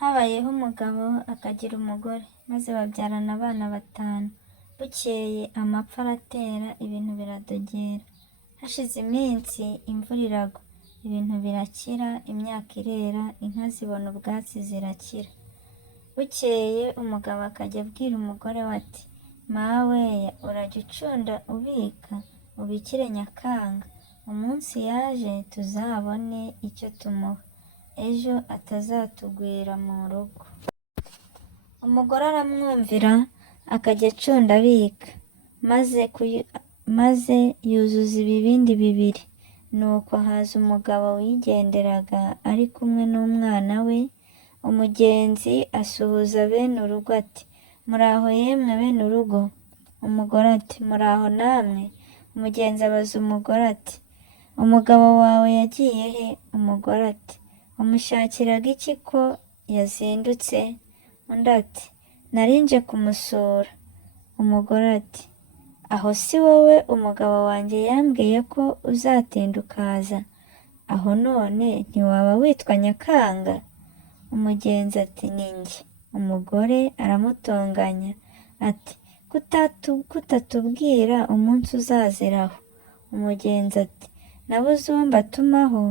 Habayeho umugabo akagira umugore, maze babyarana abana 5. Bukeye amapfa aratera, ibintu biradogera. Hashize iminsi imvura iragwa, ibintu birakira, imyaka irera, inka zibona ubwatsi zirakira. Bukeye umugabo akajya abwira umugore we ati: mawe, urajya ucunda ubikire Nyakanga, umunsi yaje tuzabone icyo tumuha, ejo atazatugwira mu rugo. Umugore aramwumvira, akajya acunda abika, maze yuzuza ibibindi 2. Nuko haza umugabo wigenderaga ari kumwe n'umwana we. Umugenzi asuhuza bene urugo ati: muraho yemwe bene urugo? Umugore ati: muraho namwe. Umugenzi abaza umugore ati: umugabo wawe yagiye he? Umugore ati: umushakiraga iki ko yazindutse? Undi ati: narinje kumusura. Umugore ati: aho si wowe umugabo wanjye yambwiye ko uzatinda ukaza? Aho none ntiwaba witwa Nyakanga? Umugenzi ati: ni njye. Umugore aramutonganya ati: kutatubwira umunsi uzaziraho? Umugenzi ati: nabuze uwo mbatumaho.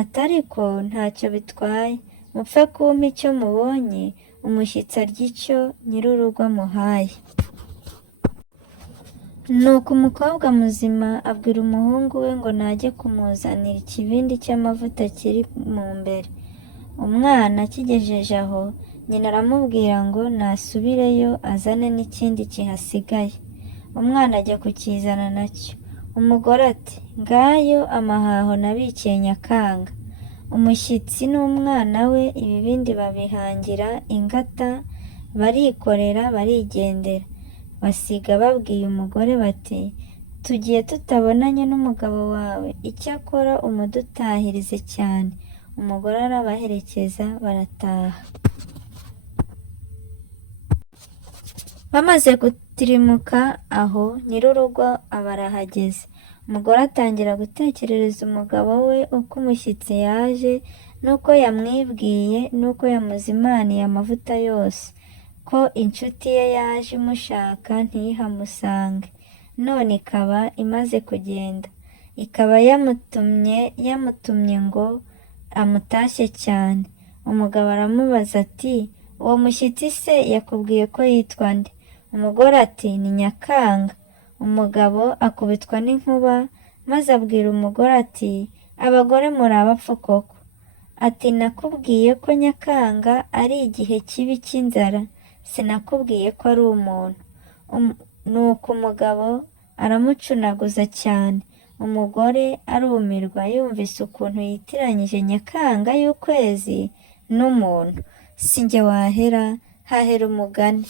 Ati: ariko ntacyo bitwaye, mupfe kumpa icyo mubonye, umushyitsi arya icyo nyir'urugo amuhaye. Nuko umukobwa muzima abwira umuhungu we ngo najye kumuzanira ikibindi cy'amavuta kiri mu mbere. Umwana akigejeje aho, nyina aramubwira ngo nasubireyo azane n'ikindi kihasigaye. Umwana ajya kukizana nacyo. Umugore ati: ngayo amahaho nabikiye Nyakanga. Umushyitsi n'umwana we ibibindi babihangira ingata, barikorera barigendera. Basiga babwiye umugore bati: tugiye tutabonanye n'umugabo wawe, icyakora umudutahirize cyane. Umugore arabaherekeza barataha. Bamaze gutirimuka aho, nyir'urugo aba arahageze. Umugore atangira gutekerereza umugabo we uko umushyitsi yaje, n'uko yamwibwiye, n'uko yamuzimaniye amavuta yose, ko inshuti ye yaje imushaka ntihamusange, none ikaba imaze kugenda, ikaba yamutumye ngo amutashye cyane. Umugabo aramubaza ati: uwo mushyitsi se yakubwiye ko yitwa nde? Umugore ati: ni Nyakanga. Umugabo akubitwa n'inkuba, maze abwira umugore ati: abagore muri abapfu koko? Ati: nakubwiye ko Nyakanga ari igihe kibi cy'inzara, sinakubwiye ko ari umuntu. Nuko umugabo aramucunaguza cyane. Umugore arumirwa yumvise ukuntu yitiranyije Nyakanga y'ukwezi n'umuntu. Si njye wahera, hahera umugani.